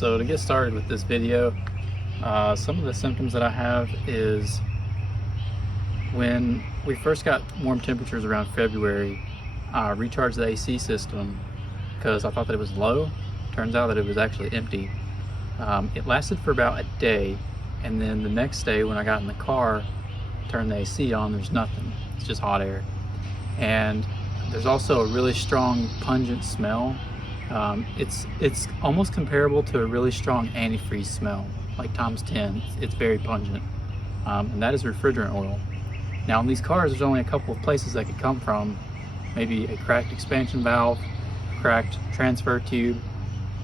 So to get started with this video, some of the symptoms that I have is when we first got warm temperatures around February, I recharged the AC system because I thought that it was low. Turns out that it was actually empty. It lasted for about a day, and then the next day when I got in the car, turned the AC on, there's nothing. It's just hot air. And there's also a really strong pungent smell. It's almost comparable to a really strong antifreeze smell, like times 10. It's very pungent, and that is refrigerant oil. Now in these cars, there's only a couple of places that could come from. Maybe a cracked expansion valve, cracked transfer tube,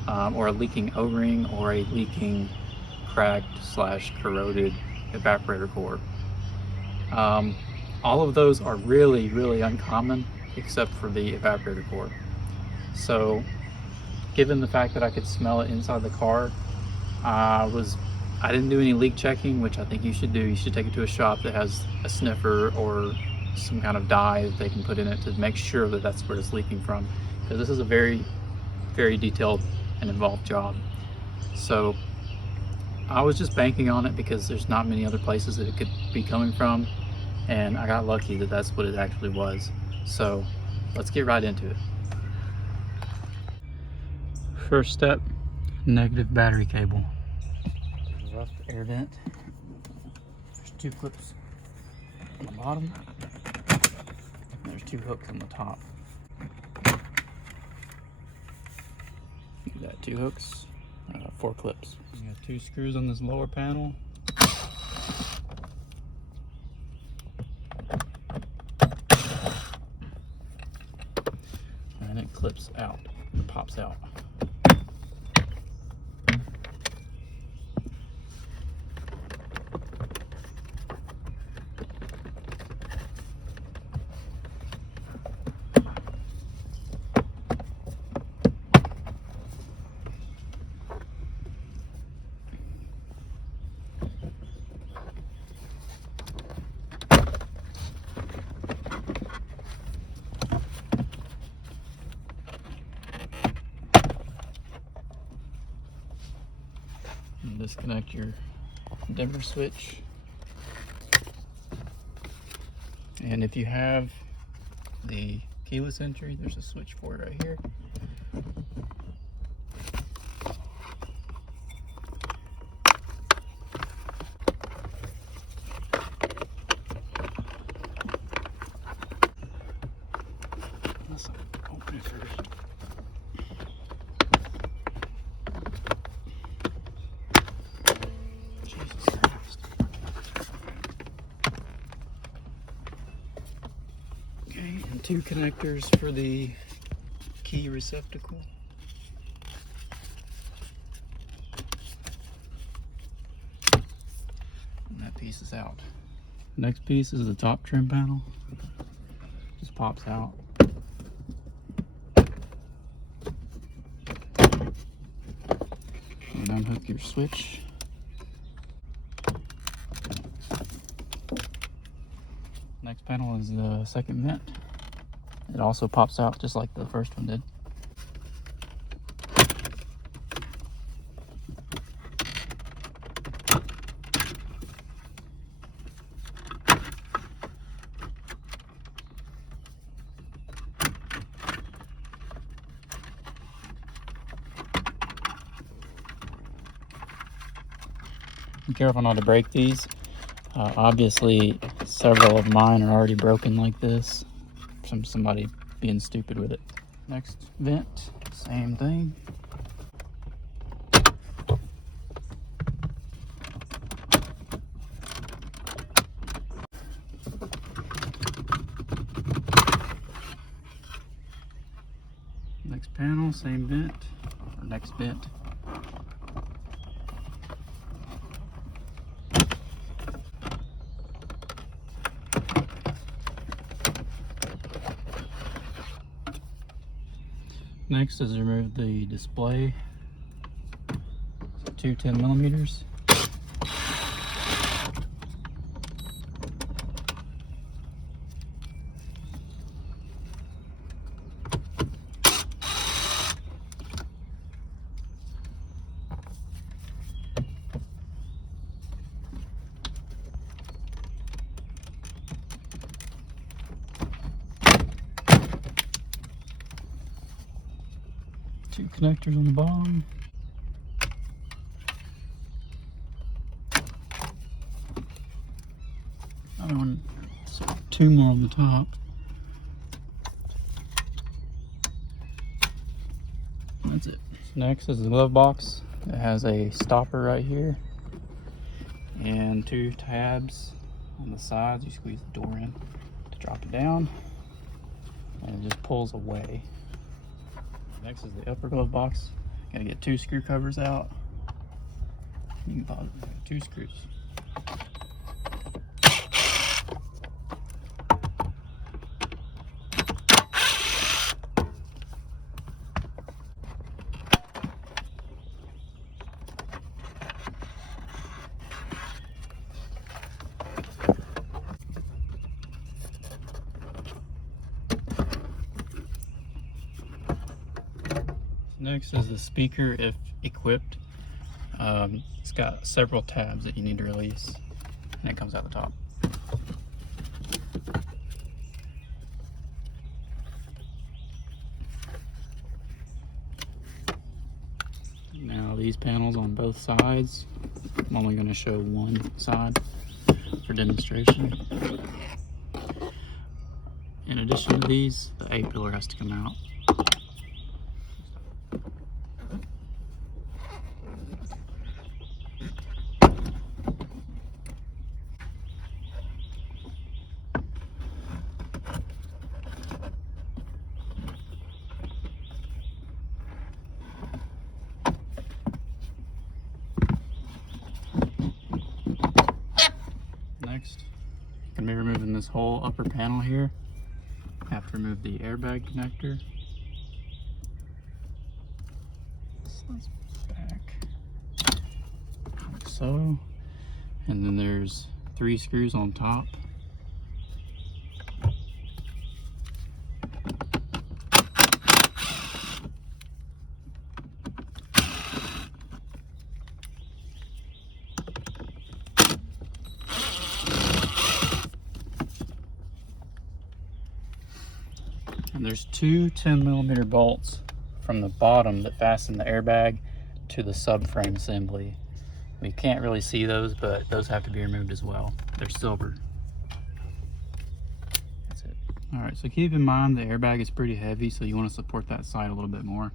or a leaking O-ring, or a leaking, cracked / corroded evaporator core. All of those are really, really uncommon, except for the evaporator core. So given the fact that I could smell it inside the car, I didn't do any leak checking, which I think you should do. You should take it to a shop that has a sniffer or some kind of dye that they can put in it to make sure that that's where it's leaking from, because this is a very, very detailed and involved job. So I was just banking on it because there's not many other places that it could be coming from, and I got lucky that that's what it actually was. So let's get right into it. First step, negative battery cable. Rough air vent. There's 2 clips on the bottom. And there's 2 hooks on the top. You got 2 hooks, 4 clips. You got 2 screws on this lower panel. And it clips out, it pops out. Disconnect your dimmer switch, and if you have the keyless entry, there's a switch for it right here. Let's open it first. Okay, and 2 connectors for the key receptacle. And that piece is out. Next piece is the top trim panel. Just pops out. And unhook your switch. Next panel is the second vent. It also pops out just like the first one did. Be careful not to break these. Obviously, several of mine are already broken like this from somebody being stupid with it. Next vent, same thing. Next panel, same vent, or next vent. Next is remove the display, so 2 10mm. connectors on the bottom. Another one, so 2 more on the top. That's it. Next is the glove box. It has a stopper right here and 2 tabs on the sides. You squeeze the door in to drop it down, and it just pulls away. Next is the upper glove box. Gotta get 2 screw covers out. You can pause it. 2 screws. Next is the speaker, if equipped. It's got several tabs that you need to release, and it comes out the top. Now these panels on both sides, I'm only going to show one side for demonstration. In addition to these, the A-pillar has to come out. Next, you can be removing this whole upper panel here. Have to remove the airbag connector. Slides back like so, and then there's 3 screws on top. And there's 2 10mm bolts from the bottom that fasten the airbag to the subframe assembly. We can't really see those, but those have to be removed as well. They're silver. That's it. All right, so keep in mind the airbag is pretty heavy, so you want to support that side a little bit more.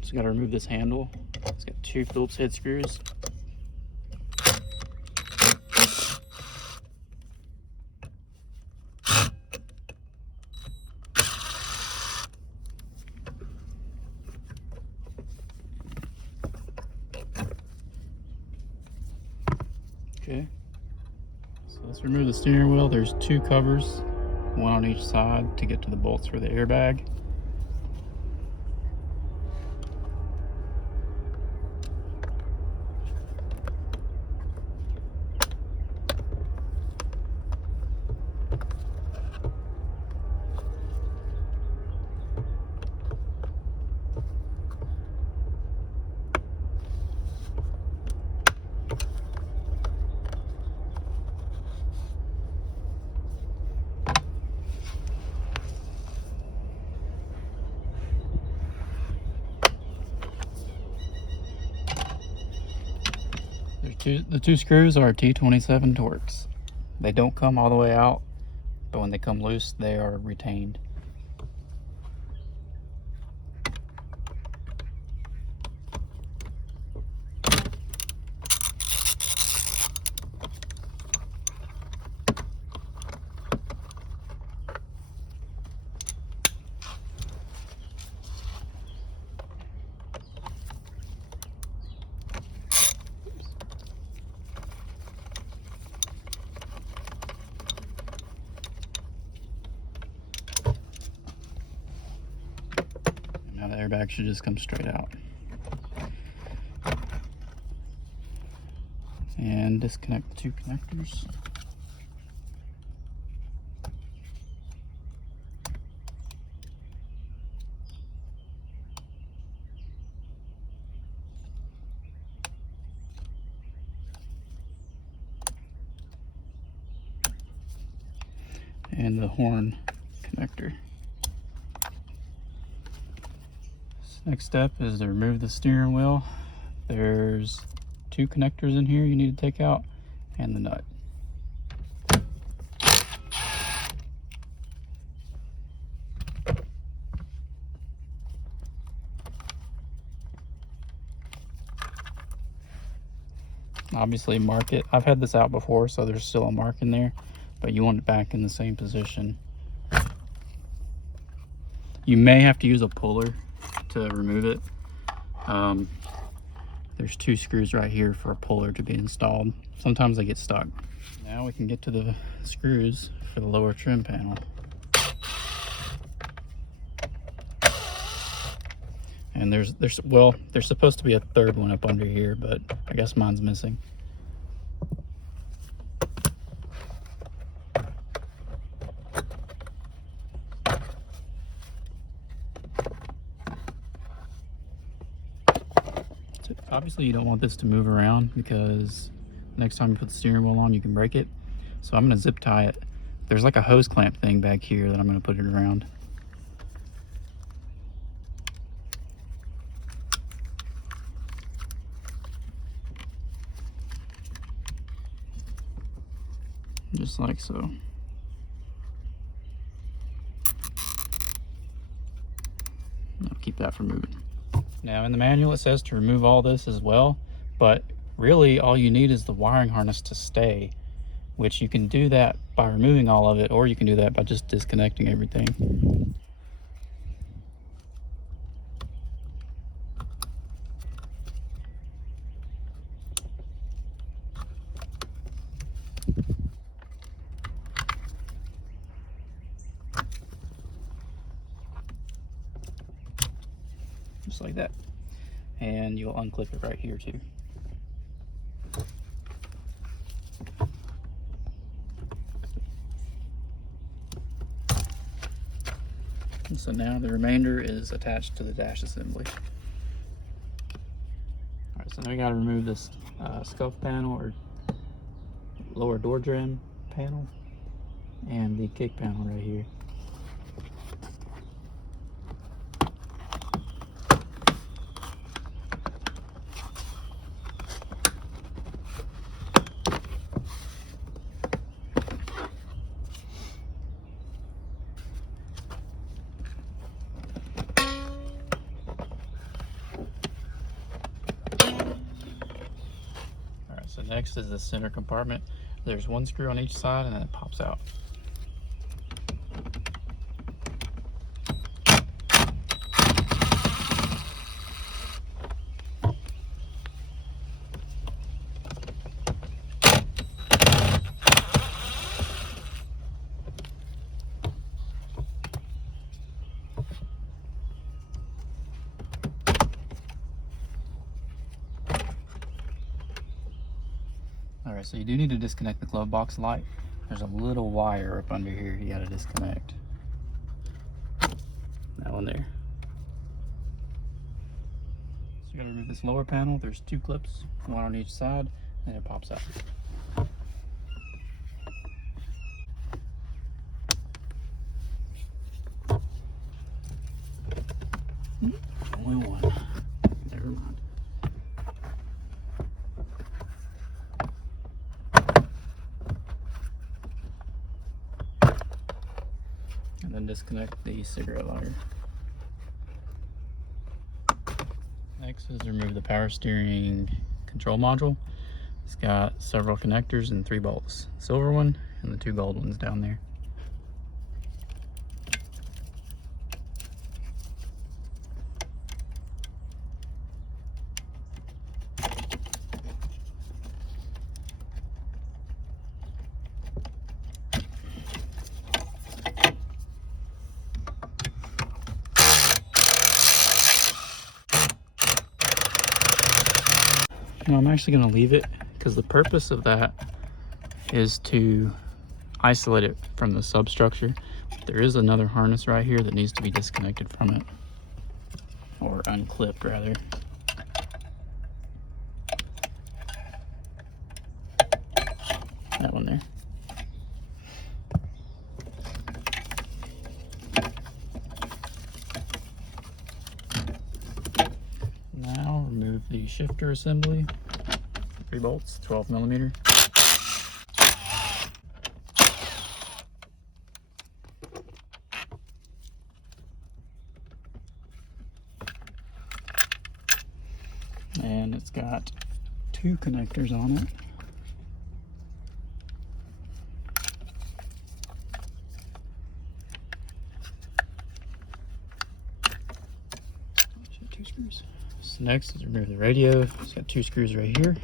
Just got to remove this handle. It's got 2 Phillips head screws. Okay, so let's remove the steering wheel. There's 2 covers, one on each side to get to the bolts for the airbag. The two screws are T27 Torx. They don't come all the way out, but when they come loose, they are retained. Now the airbag should just come straight out. And disconnect the two connectors. And the horn connector. Next step is to remove the steering wheel. There's two connectors in here you need to take out, and the nut. Obviously mark it. I've had this out before, so there's still a mark in there, but you want it back in the same position. You may have to use a puller to remove it. There's two screws right here for a puller to be installed. Sometimes they get stuck. Now we can get to the screws for the lower trim panel. And there's supposed to be a third one up under here, but I guess mine's missing. Obviously you don't want this to move around, because next time you put the steering wheel on you can break it. So I'm going to zip tie it. There's like a hose clamp thing back here that I'm going to put it around. Just like so. I'll keep that from moving. Now in the manual it says to remove all this as well, but really all you need is the wiring harness to stay, which you can do that by removing all of it, or you can do that by just disconnecting everything. Just like that. And you'll unclip it right here too. And so now the remainder is attached to the dash assembly. Alright, so now we got to remove this scuff panel or lower door trim panel and the kick panel right here. So next is the center compartment. There's one screw on each side and then it pops out. Alright, so you do need to disconnect the glove box light. There's a little wire up under here you gotta disconnect. That one there. So you gotta remove this lower panel. There's two clips, one on each side, and it pops out. Only one. Never mind. and then disconnect the cigarette lighter. Next is remove the power steering control module. It's got several connectors and 3 bolts. The silver one and the 2 gold ones down there. Now I'm actually going to leave it because the purpose of that is to isolate it from the substructure. There is another harness right here that needs to be disconnected from it, or unclipped rather. That one there. Now remove the shifter assembly, 3 bolts, 12mm. And it's got 2 connectors on it. Two screws. So next is remove the radio. It's got 2 screws right here.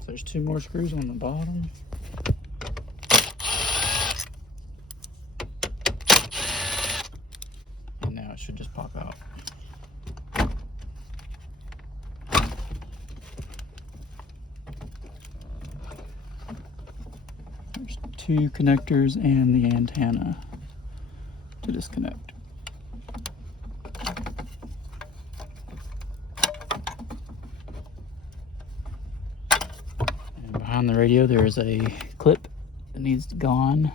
So there's 2 more screws on the bottom. And now it should just pop out. There's 2 connectors and the antenna to disconnect. And behind the radio there is a clip that needs gone.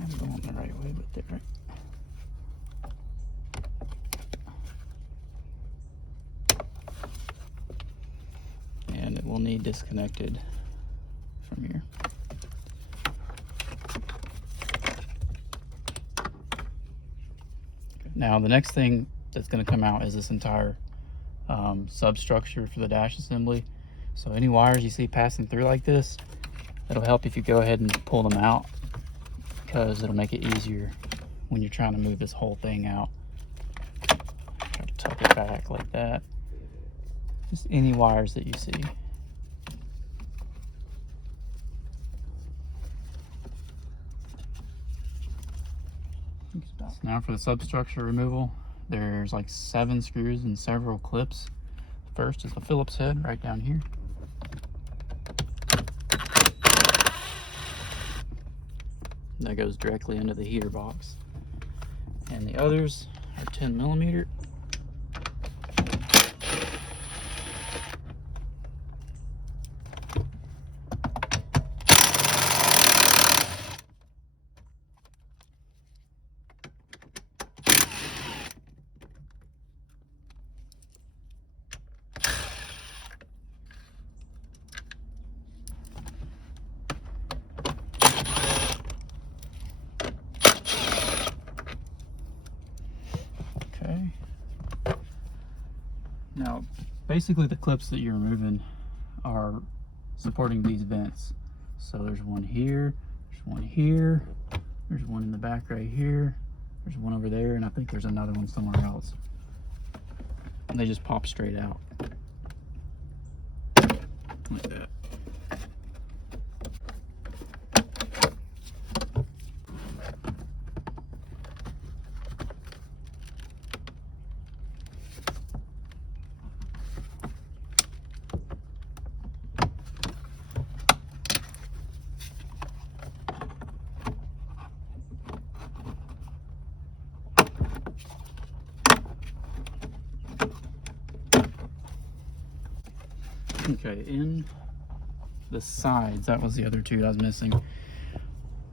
I'm going the right way, but they're right. And it will need disconnected from here. Okay. Now the next thing that's going to come out is this entire substructure for the dash assembly. So any wires you see passing through like this, it'll help if you go ahead and pull them out, because it'll make it easier when you're trying to move this whole thing out. Try to tuck it back like that. Just any wires that you see. So now for the substructure removal, there's like 7 screws and several clips. First is the Phillips head right down here. That goes directly into the heater box. And the others are 10mm. Now, basically the clips that you're removing are supporting these vents. So there's one here, there's one here, there's one in the back right here, there's one over there, and I think there's another one somewhere else. And they just pop straight out. Like that. Okay, in the sides, that was the other two I was missing.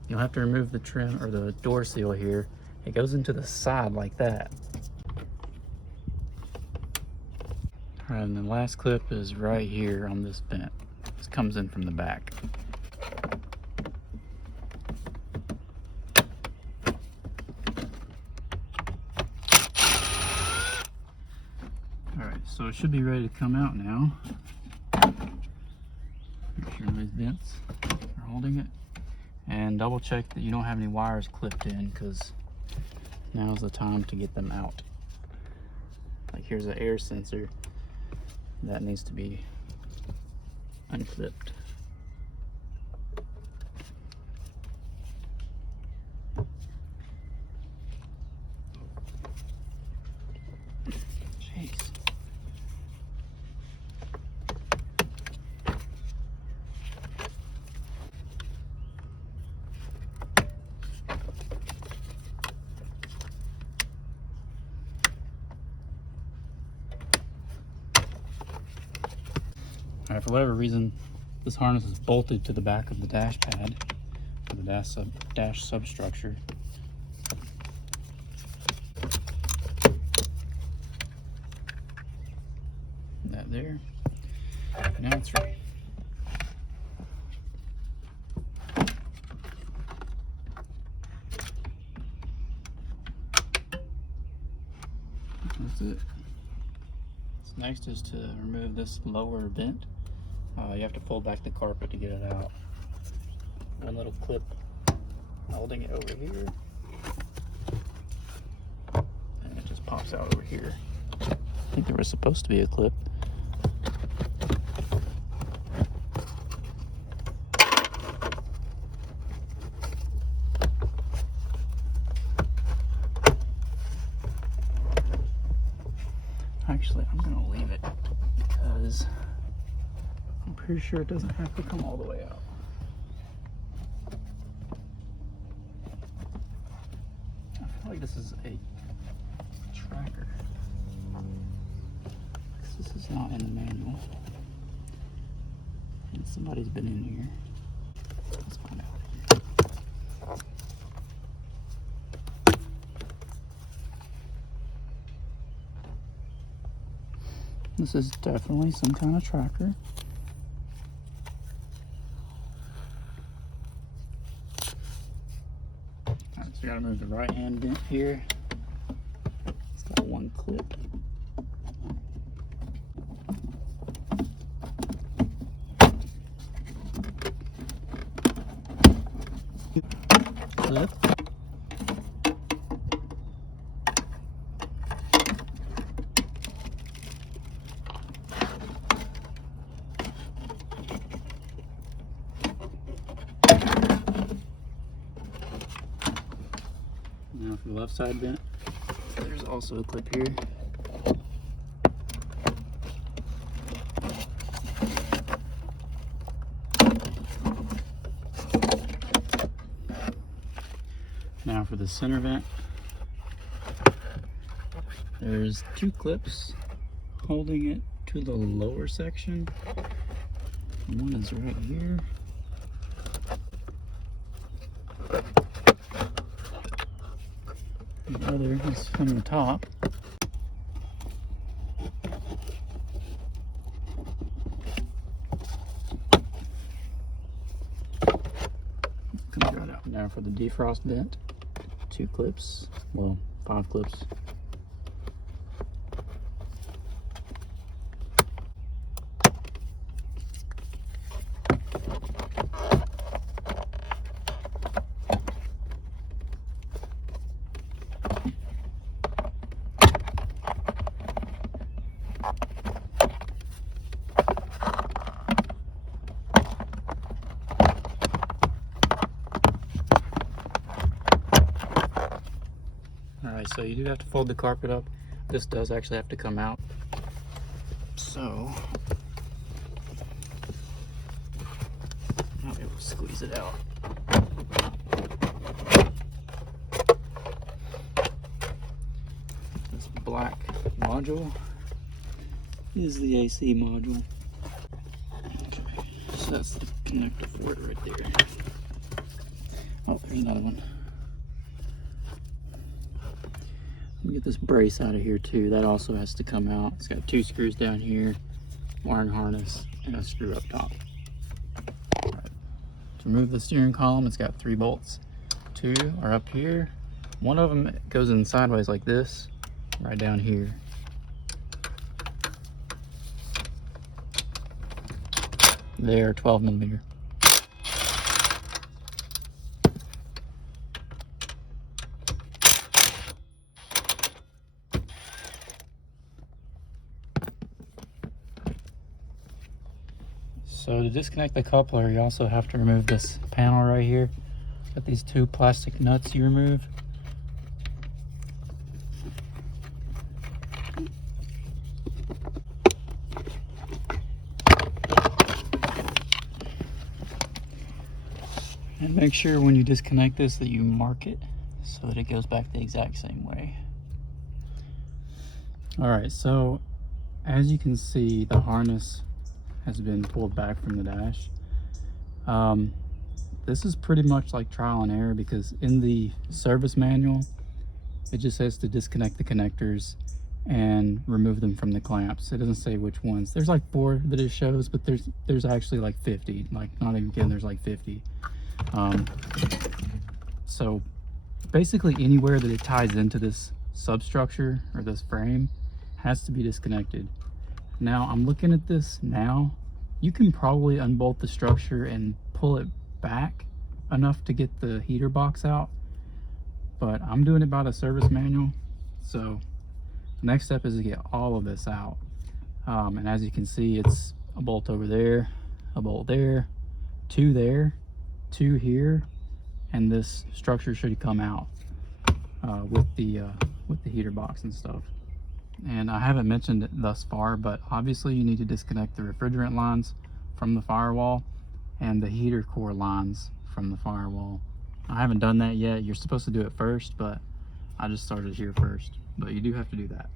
You'll have to remove the trim or the door seal here. It goes into the side like that. All right, and the last clip is right here on this vent. This comes in from the back. All right, so it should be ready to come out now. Make sure these vents are holding it. And double check that you don't have any wires clipped in, because now's the time to get them out. Like here's an air sensor that needs to be unclipped. Jeez. All right, for whatever reason, this harness is bolted to the back of the dash pad, or the dash substructure. That there. Now it's ready. That's it. So next is to remove this lower vent. You have to fold back the carpet to get it out. One little clip holding it over here, and it just pops out over here. I think there was supposed to be a clip. Actually, I'm gonna leave it because I'm pretty sure it doesn't have to come all the way out. I feel like this is a tracker. This is not in the manual. And somebody's been in here. Let's find out. This is definitely some kind of tracker. Alright, so you gotta move the right hand vent here. It's got one clip. Clip. Now for the left side vent, there's also a clip here. Now for the center vent, there's two clips holding it to the lower section. One is right here. The other is from the top. Comes right out. Now for the defrost vent, two clips, well, 5 clips. Alright, so you do have to fold the carpet up. This does actually have to come out. So, I'll be able to squeeze it out. This black module is the AC module. that's the connector for it right there. Oh, there's another one. Let me get this brace out of here too. That also has to come out. It's got 2 screws down here, wiring harness, and a screw up top. Right. To remove the steering column, it's got 3 bolts. 2 are up here. One of them goes in sideways like this, right down here. They're 12 millimeter. So to disconnect the coupler, you also have to remove this panel right here. Got these 2 plastic nuts you remove. And make sure when you disconnect this that you mark it so that it goes back the exact same way. Alright, so as you can see, the harness has been pulled back from the dash. This is pretty much like trial and error, because in the service manual it just says to disconnect the connectors and remove them from the clamps. It doesn't say which ones. There's like 4 that it shows, but there's actually like 50. Like, not even kidding, there's like 50. So basically anywhere that it ties into this substructure or this frame has to be disconnected. Now I'm looking at this now. You can probably unbolt the structure and pull it back enough to get the heater box out, but I'm doing it by the service manual. So the next step is to get all of this out. And as you can see, it's a bolt over there, a bolt there, 2 there, 2 here, and this structure should come out with the heater box and stuff. And I haven't mentioned it thus far, but obviously you need to disconnect the refrigerant lines from the firewall and the heater core lines from the firewall. I haven't done that yet. You're supposed to do it first, but I just started here first. But you do have to do that.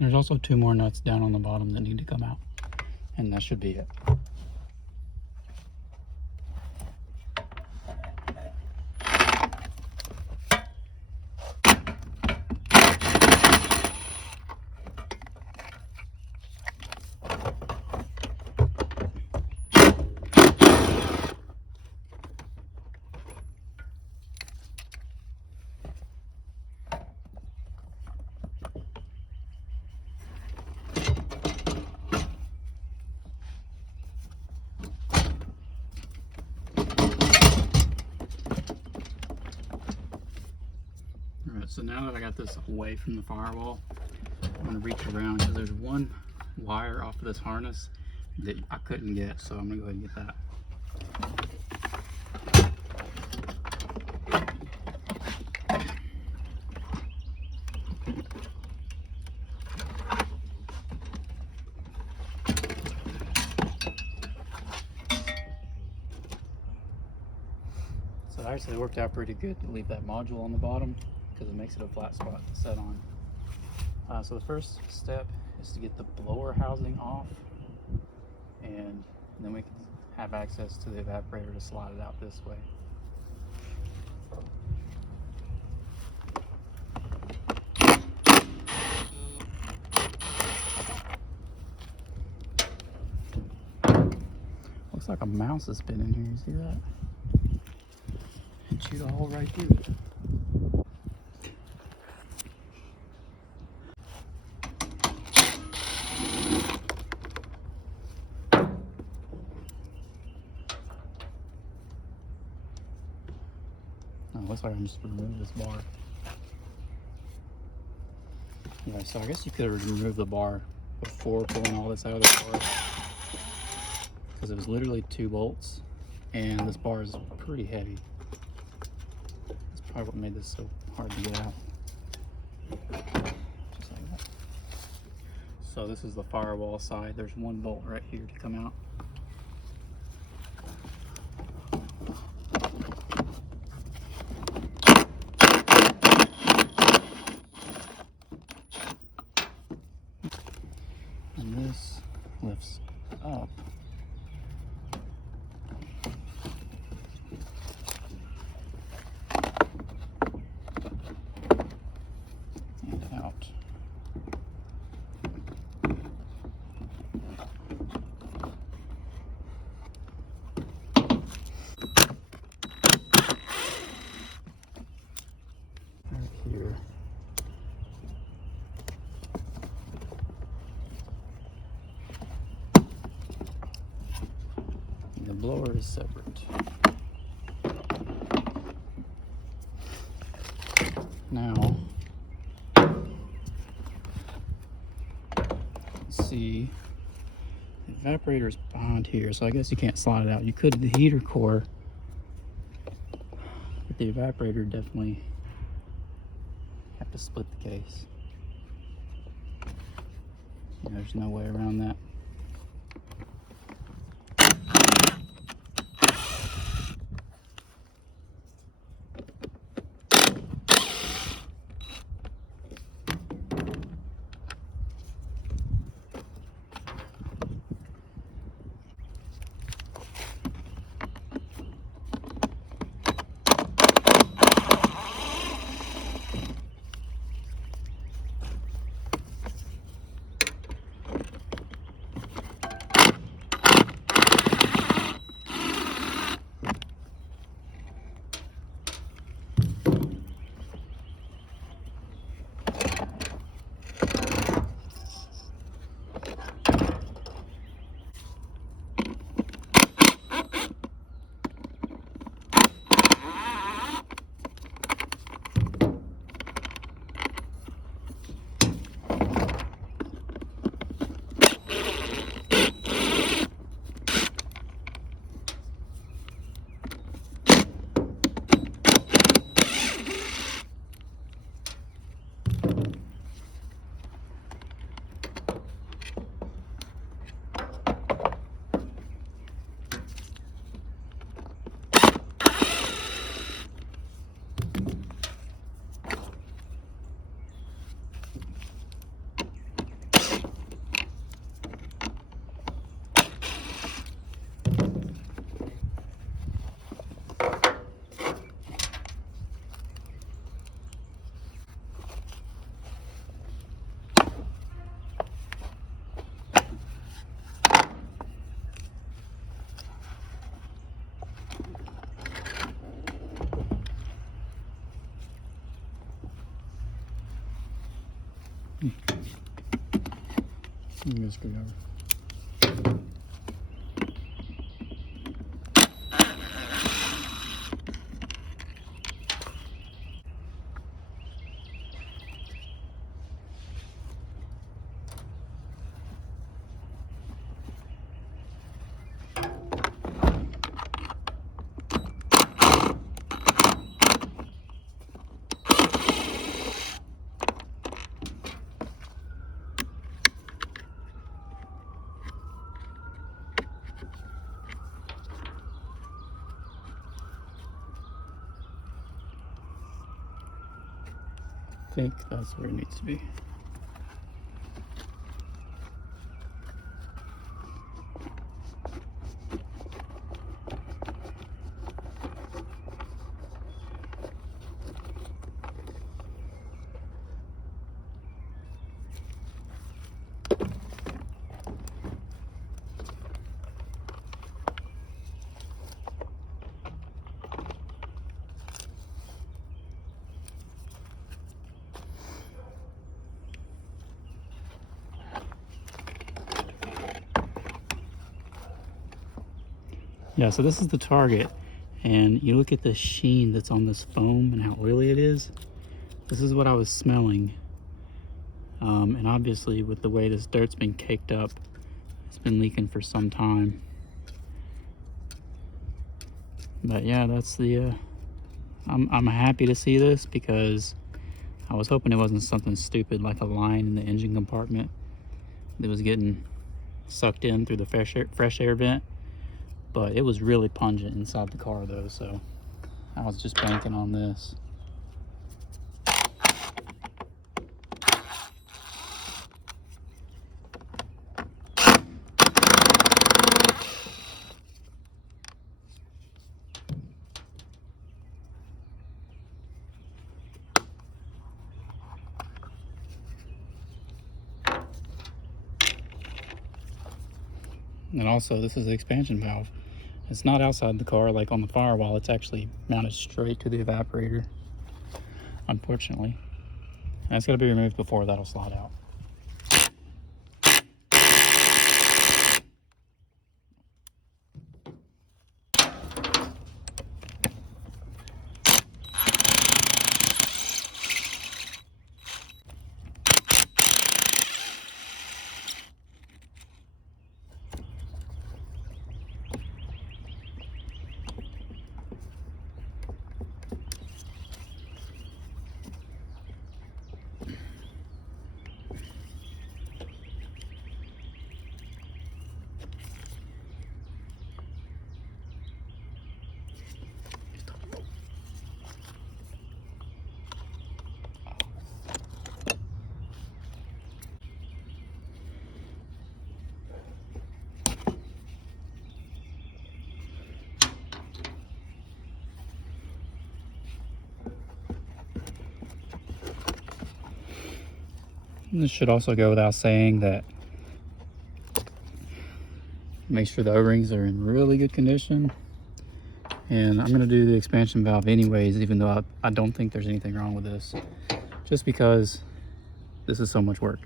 There's also 2 more nuts down on the bottom that need to come out, and that should be it. So now that I got this away from the firewall, I'm going to reach around because there's 1 wire off of this harness that I couldn't get, so I'm going to go ahead and get that. So actually it worked out pretty good to leave that module on the bottom, because it makes it a flat spot to set on. So the first step is to get the blower housing off, and then we can have access to the evaporator to slide it out this way. Looks like a mouse has been in here, you see that? And shoot a hole right through it. looks like I can just remove this bar. Yeah, so I guess you could have removed the bar before pulling all this out of the car, because it was literally 2 bolts, and this bar is pretty heavy. That's probably what made this so hard to get out. Just like that. So this is the firewall side. There's 1 bolt right here to come out. And this lifts up. And out. Right here. The blower is separate. Now, let's see, the evaporator is behind here, so I guess you can't slide it out. You could the heater core, but the evaporator definitely have to split the case. There's no way around that. Give me a screwdriver. I think that's where it needs to be. Yeah, so this is the target, And you look at the sheen that's on this foam and how oily it is. This is what I was smelling. And obviously with the way this dirt's been caked up, it's been leaking for some time. But yeah, that's the, I'm happy to see this because I was hoping it wasn't something stupid like a line in the engine compartment that was getting sucked in through the fresh air vent. But it was really pungent inside the car though, so I was just banking on this. And also, this is the expansion valve. It's not outside the car like on the firewall. It's actually mounted straight to the evaporator, unfortunately. And it's got to be removed before that'll slide out. And this should also go without saying that make sure the O-rings are in really good condition. And I'm gonna do the expansion valve anyways, even though I don't think there's anything wrong with this, just because this is so much work.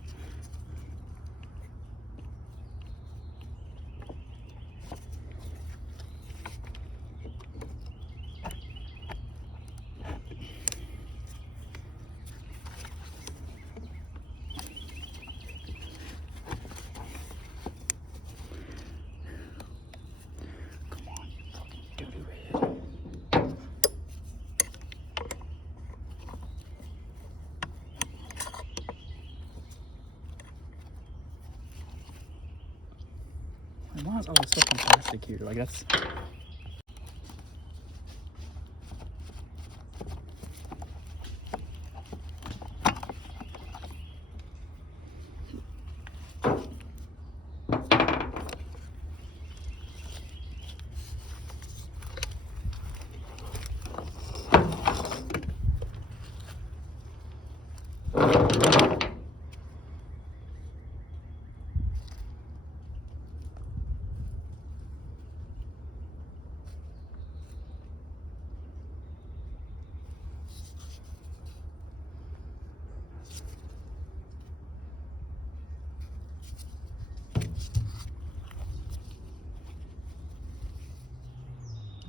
Why is all this stuff in plastic here? Like that's...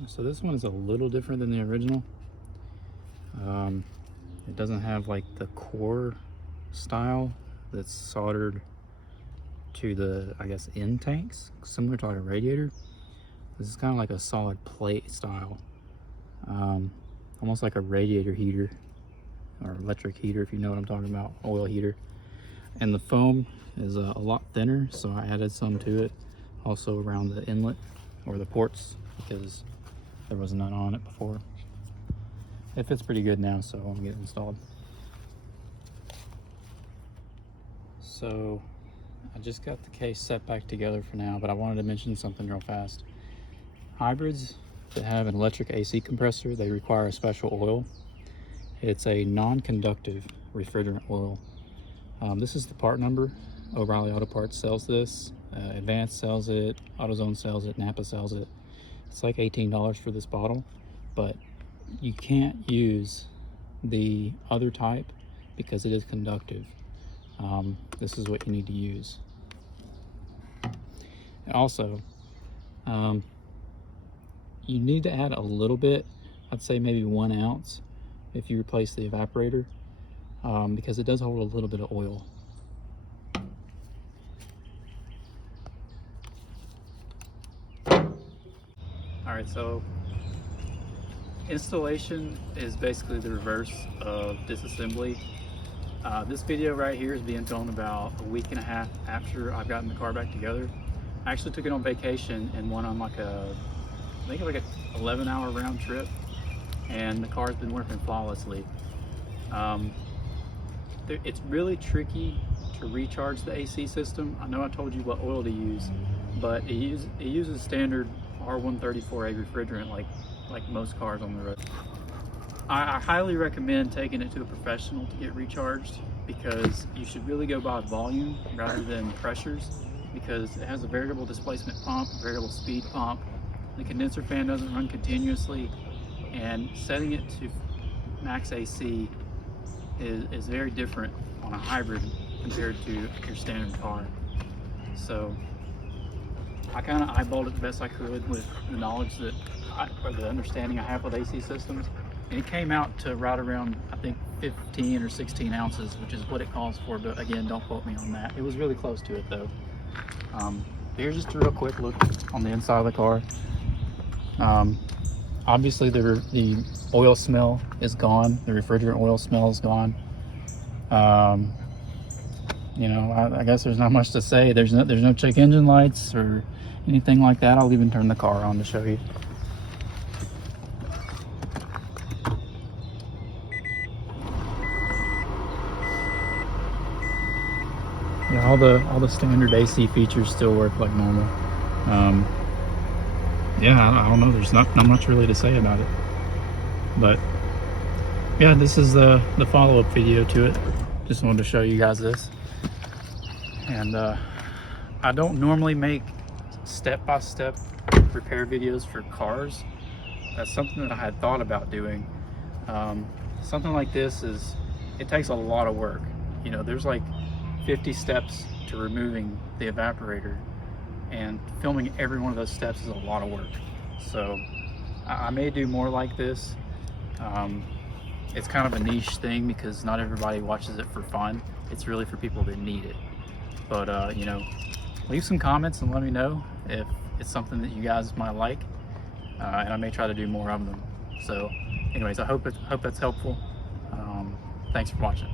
So this one is a little different than the original. It doesn't have like the core style that's soldered to the, I guess, end tanks, similar to like a radiator. This is kind of like a solid plate style, almost like a radiator heater or electric heater, if you know what I'm talking about, oil heater. And the foam is a lot thinner, so I added some to it, also around the inlet or the ports, because there was none on it before. It fits pretty good now, so I'm getting installed. So I just got the case set back together for now, but I wanted to mention something real fast. Hybrids that have an electric AC compressor, they require a special oil. It's a non-conductive refrigerant oil. This is the part number. O'Reilly Auto Parts sells this. Advanced sells it. AutoZone sells it. Napa sells it. It's like $18 for this bottle, but you can't use the other type because it is conductive. This is what you need to use. And also, You need to add a little bit. I'd say maybe 1 ounce if you replace the evaporator, because it does hold a little bit of oil. All right, so installation is basically the reverse of disassembly. This video right here is being filmed about a week and a half after I've gotten the car back together. I actually took it on vacation and went on like I think like a 11-hour round trip, and the car's been working flawlessly. It's really tricky to recharge the AC system. I know I told you what oil to use, but it uses standard R134A refrigerant like most cars on the road. I highly recommend taking it to a professional to get recharged, because you should really go by volume rather than pressures, because it has a variable displacement pump, variable speed pump. The condenser fan doesn't run continuously, and setting it to max AC is very different on a hybrid compared to your standard car. So I kind of eyeballed it the best I could with the knowledge that or the understanding I have with AC systems, and it came out to right around, I think, 15 or 16 ounces, which is what it calls for, but again, don't quote me on that. It was really close to it though. Here's just a real quick look on the inside of the car. Obviously the oil smell is gone, the refrigerant oil smell is gone. You know, I guess there's not much to say. There's no check engine lights or anything like that. I'll even turn the car on to show you. Yeah, all the standard AC features still work like normal. Yeah, I don't know. There's not much really to say about it. But yeah, this is the follow-up video to it. Just wanted to show you guys this. And I don't normally make step-by-step repair videos for cars. That's something that I had thought about doing. Something like this it takes a lot of work. You know, there's like 50 steps to removing the evaporator, and filming every one of those steps is a lot of work. So I may do more like this. It's kind of a niche thing because not everybody watches it for fun. It's really for people that need it. But you know, leave some comments and let me know if it's something that you guys might like, and I may try to do more of them. So anyways, I hope that's helpful. Thanks for watching.